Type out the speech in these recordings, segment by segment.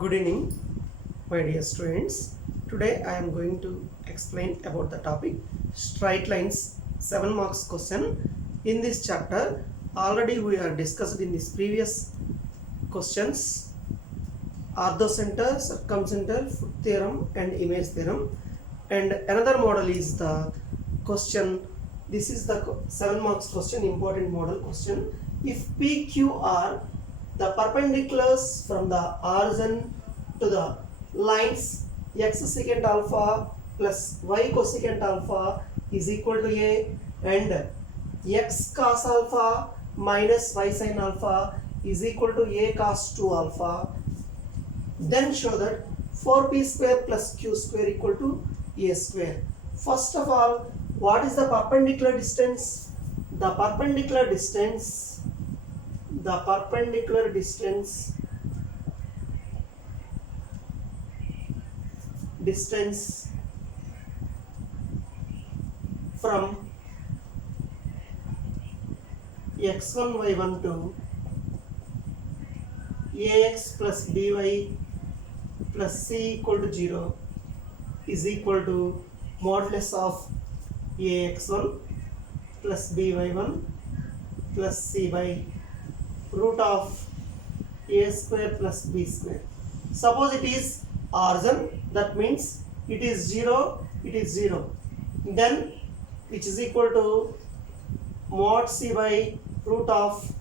Good evening, my dear students. Today I am going to explain about the topic straight lines 7 marks question. In this chapter, already we are discussed in this previous questions orthocenter, circumcenter, foot theorem and image theorem. And another model is the question. This is the 7 marks question, important model question. If PQ are the perpendiculars from the origin to the lines x secant alpha plus y cosecant alpha is equal to a, and x cos alpha minus y sin alpha is equal to a cos 2 alpha, then show that 4p square plus q square equal to a square. First of all, what is the perpendicular distance? The perpendicular distance from x1 y1 to ax plus by plus c equal to 0 is equal to modulus of ax1 plus by1 plus c by root of a square plus b square. Suppose it is origin, that means it is 0, then which is equal to mod c by root of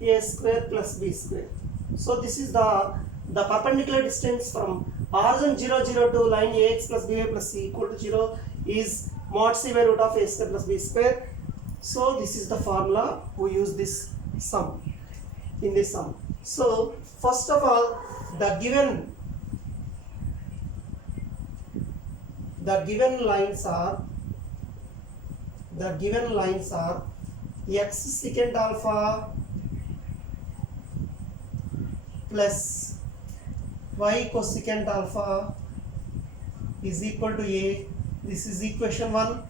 a square plus b square. So this is the perpendicular distance from origin 0, 0 to line ax plus by plus c equal to 0 is mod c by root of a square plus b square. So this is the formula we use this sum in this sum. So first of all, the given lines are x secant alpha plus y cosecant alpha is equal to a. This is equation 1.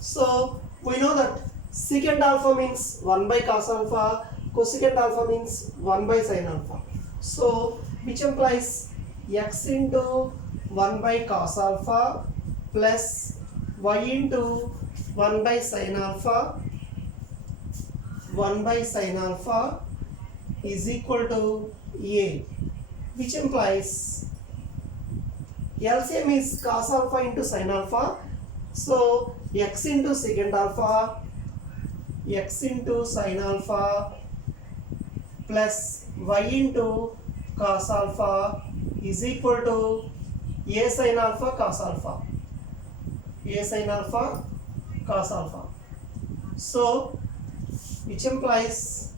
So we know that secant alpha means 1 by cos alpha, cosecant alpha means 1 by sin alpha. So which implies x into 1 by cos alpha plus y into 1 by sin alpha is equal to a, which implies LCM is cos alpha into sin alpha. So x into secant alpha, x into sin alpha plus y into cos alpha is equal to a sin alpha cos alpha. So which implies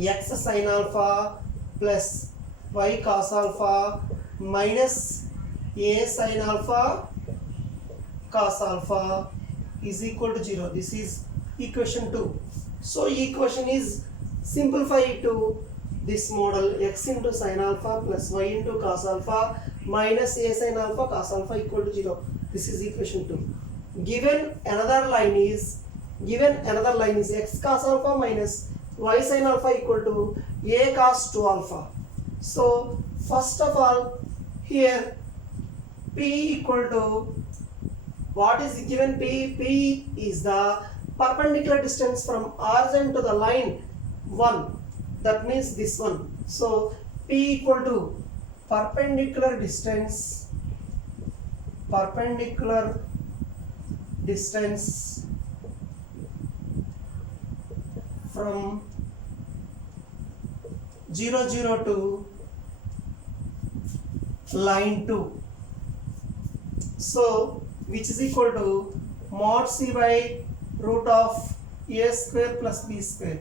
x sin alpha plus y cos alpha minus a sin alpha cos alpha is equal to 0. This is equation 2. So equation is simplified to this model x into sin alpha plus y into cos alpha minus a sin alpha cos alpha equal to 0. This is equation 2. Given another line is x cos alpha minus y sin alpha equal to a cos 2 alpha. So first of all, here p equal to what is given? P is the perpendicular distance from origin to the line 1, that means this one. So p equal to perpendicular distance from 0, 0 to line 2. So which is equal to mod c by root of a square plus b square.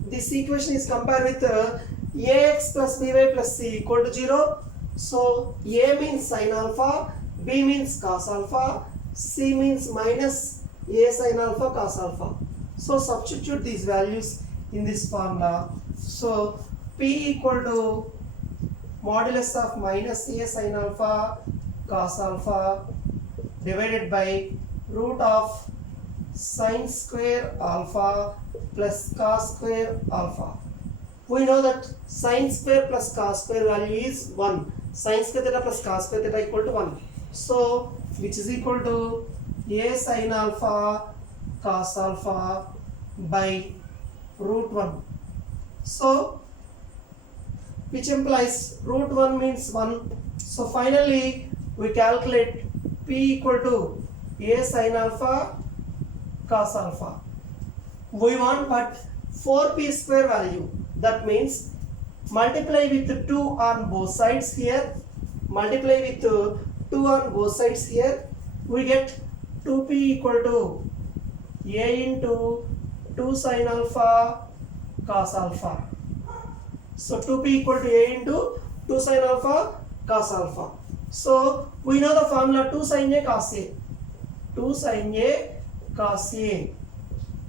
This equation is compared with ax plus by plus c equal to 0. So a means sin alpha, b means cos alpha, c means minus a sin alpha cos alpha. So substitute these values in this formula. So p equal to modulus of minus a sin alpha cos alpha divided by root of sin square alpha plus cos square alpha. we know that sine square plus cos square value is 1. Sine square theta plus cos square theta equal to 1. So, which is equal to a sin alpha cos alpha by root 1. So, which implies root 1 means 1. So, finally, we calculate P equal to a sin alpha cos alpha. We want but 4p square value. That means multiply with 2 on both sides here. Multiply with 2 on both sides here. We get 2p equal to a into 2 sin alpha cos alpha. So 2p equal to a into 2 sin alpha cos alpha. So we know the formula 2 sin a cos a. 2 sin a cos a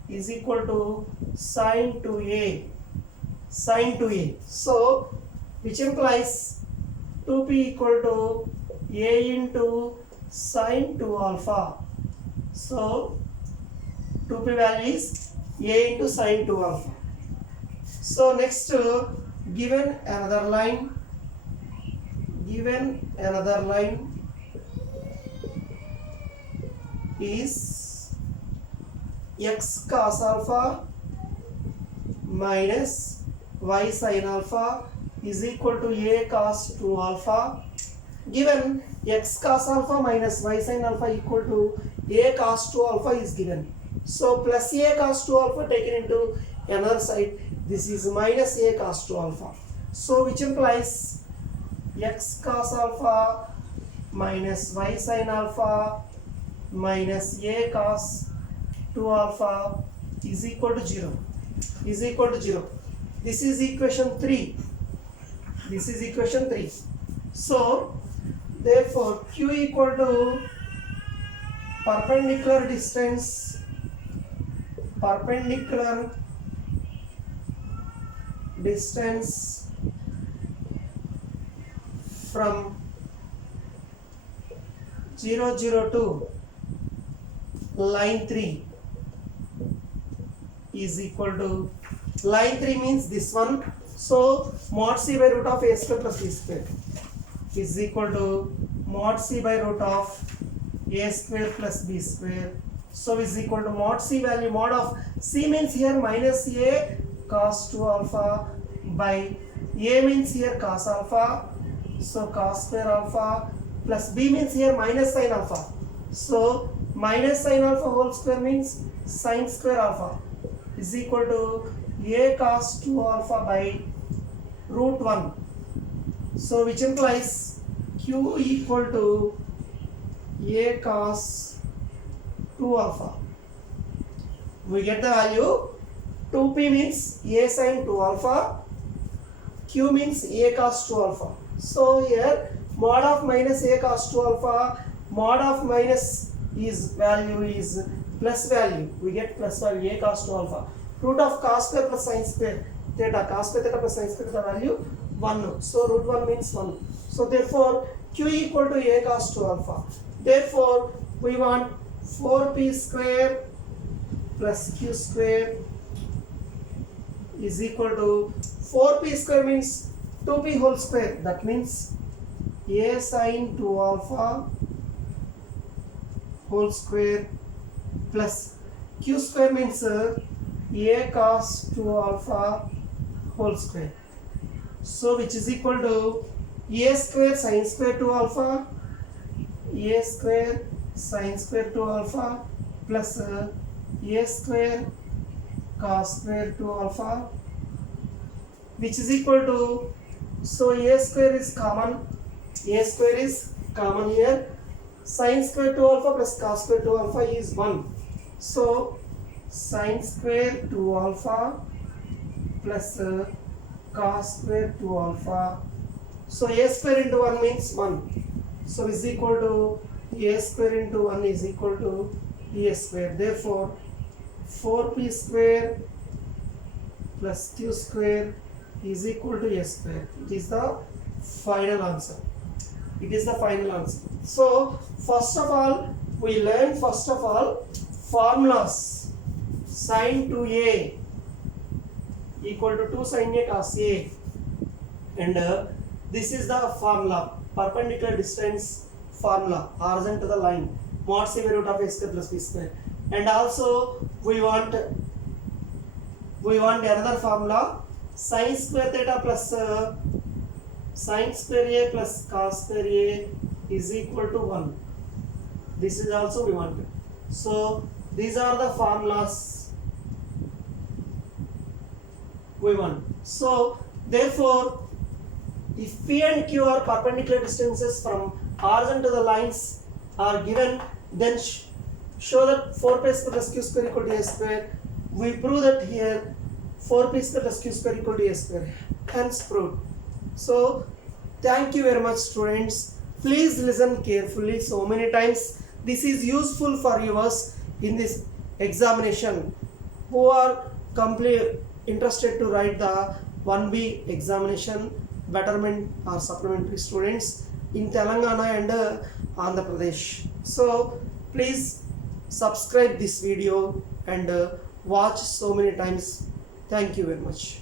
is equal to sin 2a. Sin 2a. So which implies 2p equal to a into sin 2 alpha. So 2p value is a into sin 2 alpha. So next given another line is x cos alpha minus y sin alpha is equal to a cos 2 alpha. Given x cos alpha minus y sin alpha equal to a cos 2 alpha is given. So plus a cos 2 alpha taken into another side, this is minus a cos 2 alpha. So which implies x cos alpha minus y sin alpha minus a cos 2 alpha is equal to 0. This is equation 3. So therefore q equal to perpendicular distance from 0, 0 to line 3 is equal to, line 3 means this one. So mod c by root of a square plus b square is equal to mod c by root of a square plus b square. So is equal to mod c value, mod of c means here minus a cos 2 alpha by a means here cos alpha, so cos square alpha, plus b means here minus sin alpha, so minus sin alpha whole square means sin square alpha is equal to a cos 2 alpha by root 1. So which implies q equal to a cos 2 alpha. We get the value 2p means a sin 2 alpha, q means a cos 2 alpha. So here mod of minus a cos 2 alpha, mod of minus is value is plus value. We get plus value a cos 2 alpha. Root of cos square plus sin square theta, cos square theta plus sin square theta value 1. So root 1 means 1. So therefore q equal to a cos 2 alpha. Therefore we want 4p square plus q square is equal to 4p square means 2p whole square. That means a sin 2 alpha whole square plus q square means a cos 2 alpha whole square. So which is equal to a square sin square 2 alpha, a square sin square 2 alpha plus a square cos square 2 alpha, which is equal to, so a square is common here, sin square 2 alpha plus cos square 2 alpha is 1. So sin square 2 alpha plus cos square 2 alpha. So a square into 1 means 1. So is equal to a square into 1 is equal to a square. Therefore 4p square plus q square is equal to a square. It is the final answer. So first of all we learn formulas. Sin 2a equal to 2 sin A cos A, and this is the formula, perpendicular distance formula, horizontal to the line, mod square root of A square plus B square. And also we want another formula, sin square theta plus sin square A plus cos square A is equal to 1. This is also we want. So these are the formulas we want. So therefore, if P and Q are perpendicular distances from origin to the lines are given, then show that 4pi square plus q square equal to a square. We prove that here 4pi square plus q square equal to a square. Hence proved. So thank you very much, students. Please listen carefully so many times. This is useful for yours in this examination who are interested to write the 1B examination, betterment or supplementary students in Telangana and Andhra Pradesh. So please subscribe this video and watch so many times. Thank you very much.